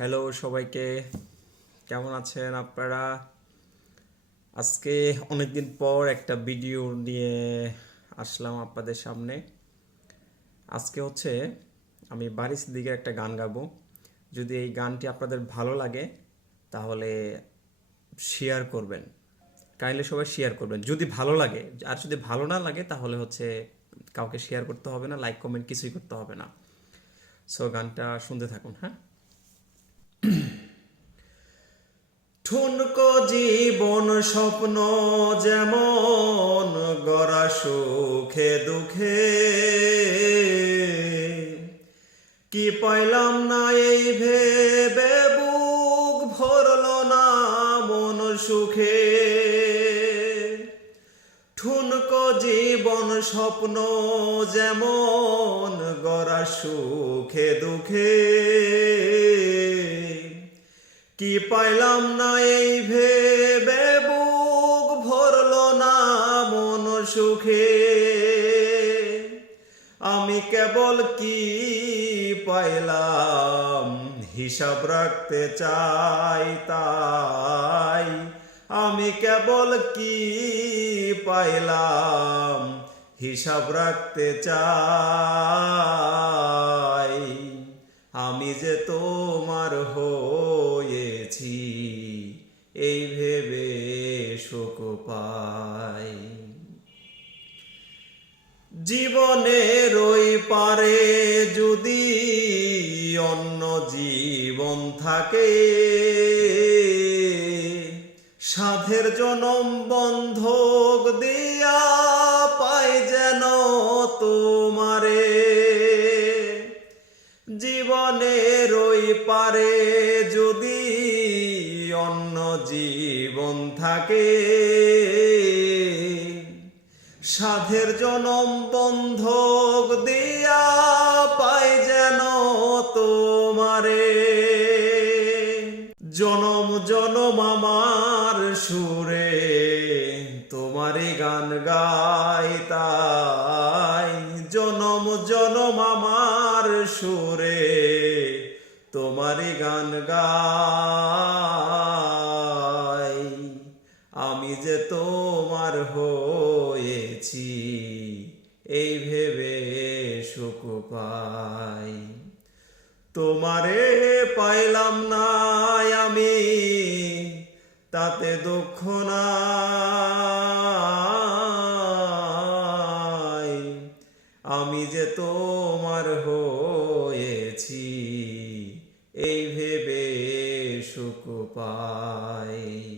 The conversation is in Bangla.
হ্যালো সবাইকে। কেমন আছেন আপনারা? আজকে অনেকদিন পর একটা ভিডিও নিয়ে আসলাম আপনাদের সামনে। আজকে হচ্ছে আমি বারিশ দিকে একটা গান গাবো। যদি এই গানটি আপনাদের ভালো লাগে, তাহলে শেয়ার করবেন। কাইন্ডলি সবাই শেয়ার করবেন। যদি ভালো লাগে, আর যদি ভালো না লাগে, তাহলে হচ্ছে কাউকে শেয়ার করতে হবে না লাইক কমেন্ট কিছুই করতে হবে না। সো গানটা শুনতে থাকুন হ্যাঁ ঠুনকো জীবন স্বপ্ন যেমন গড়া সুখে দুঃখে। কি পাইলাম না এই ভেবে বুক ভরল না মন সুখে। ঠুনকো জীবন স্বপ্ন যেমন গড়া সুখে দুঃখে। কি পাইলাম না সুখে। আমি কেবল কি পাইলাম? হিসাব রাখতে চাই তাই। আমি কেবল কি পাইলাম? হিসাব রাখতে চাই। আমি যে তোমার হয়েছি, এই ভেবে শোক পাই। জীবনের ওই পারে যদি অন্য জীবন থাকে, সাধের জনম বন্ধক দিয়া পাই যেন তোমারে। জীবনের ওই পারে যদি অন্য জীবন থাকে সাধের জনম বন্ধক দিয়া পাই যেন তোমারে। জনম জনম আমার সুরে তোমারই গান গাই তাই জনম জনম আমার সুরে তোমারই গান গাই। আমি যে তোমার হয়েছি এই ভেবে সুখ পাই। তোমারে পাইলাম না আমি, তাতে দুঃখ নাই। আমি যে তোমার হয়েছি, এই ভেবে সুখ পাই।